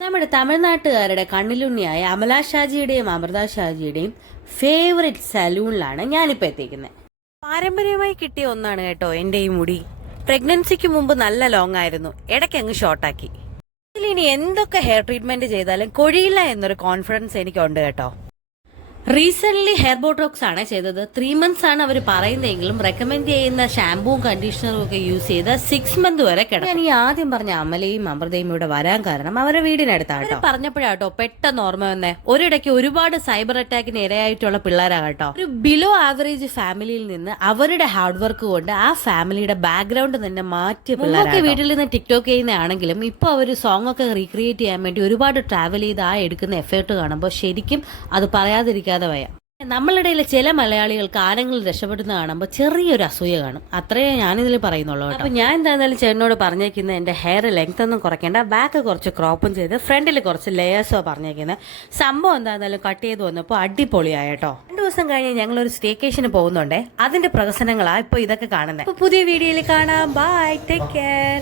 നമ്മുടെ തമിഴ്നാട്ടുകാരുടെ കണ്ണിലുണ്ണിയായ അമല ഷാജിയുടെയും അമൃത ഷാജിയുടെയും ഫേവറേറ്റ് സലൂണിലാണ് ഞാനിപ്പോൾ എത്തിക്കുന്നത്. പാരമ്പര്യമായി കിട്ടിയ ഒന്നാണ് കേട്ടോ എൻ്റെ ഈ മുടി. പ്രഗ്നൻസിക്ക് മുമ്പ് നല്ല ലോങ് ആയിരുന്നു, ഇടയ്ക്ക് അങ്ങ് ഷോർട്ടാക്കി. ഇതിലിനി എന്തൊക്കെ ഹെയർ ട്രീറ്റ്മെന്റ് ചെയ്താലും കൊഴിയില്ല എന്നൊരു കോൺഫിഡൻസ് എനിക്കുണ്ട് കേട്ടോ. റീസെന്റ് ഹെയർ ബോട്ടോക്സ് ആണ് ചെയ്തത്. 3 months ആണ് അവർ പറയുന്നതെങ്കിലും റെക്കമെൻഡ് ചെയ്യുന്ന ഷാമ്പൂവും കണ്ടീഷണറും ഒക്കെ യൂസ് ചെയ്ത് 6 months വരെ കിടക്കും. ഞാൻ ഈ ആദ്യം പറഞ്ഞ അമലയും അമൃതയും ഇവിടെ വരാൻ കാരണം അവരുടെ വീടിനടുത്താണ് പറഞ്ഞപ്പോഴാട്ടോ പെട്ടെന്ന് ഓർമ്മ വന്നേ. ഒരിടയ്ക്ക് ഒരുപാട് സൈബർ അറ്റാക്കിന് ഇരയായിട്ടുള്ള പിള്ളേരാകട്ടോ. ഒരു ബിലോ ആവറേജ് ഫാമിലിയിൽ നിന്ന് അവരുടെ ഹാർഡ് വർക്ക് കൊണ്ട് ആ ഫാമിലിയുടെ ബാക്ക്ഗ്രൗണ്ട് തന്നെ മാറ്റിയ പിള്ളേരൊക്കെ വീട്ടിൽ നിന്ന് ടിക്ടോക്ക് ചെയ്യുന്നതാണെങ്കിലും ഇപ്പൊ അവർ സോങ് ഒക്കെ റീക്രിയേറ്റ് ചെയ്യാൻ വേണ്ടി ഒരുപാട് ട്രാവൽ ചെയ്ത് ആ എടുക്കുന്ന എഫേർട്ട് കാണുമ്പോൾ ശരിക്കും അത് പറയാതിരിക്കാൻ നമ്മളിടയിലെ ചില മലയാളികൾക്ക് ആരെങ്കിലും രക്ഷപ്പെടുന്ന കാണുമ്പോൾ ചെറിയൊരു അസൂയ കാണും. അത്രയേ ഞാനിതിൽ പറയുന്നുള്ളൂ കേട്ടോ. അപ്പൊ ഞാൻ എന്തായാലും ചേട്ടനോട് പറഞ്ഞേക്കുന്നത് എന്റെ ഹെയർ ലെങ്ത് ഒന്നും കുറയ്ക്കേണ്ട, ബാക്ക് കുറച്ച് ക്രോപ്പും ചെയ്ത് ഫ്രണ്ടിൽ കുറച്ച് ലെയേഴ്സോ പറഞ്ഞേക്കുന്നത്. സംഭവം എന്തായാലും കട്ട് ചെയ്ത് വന്നപ്പോൾ അടിപൊളിയായ കേട്ടോ. 2 ദിവസം കഴിഞ്ഞ് ഞങ്ങളൊരു സ്റ്റേക്കേഷന് പോകുന്നുണ്ടേ, അതിന്റെ പ്രഹസനങ്ങളാ ഇപ്പൊ ഇതൊക്കെ കാണുന്നത്. പുതിയ വീഡിയോയിൽ കാണാം. Bye, take care.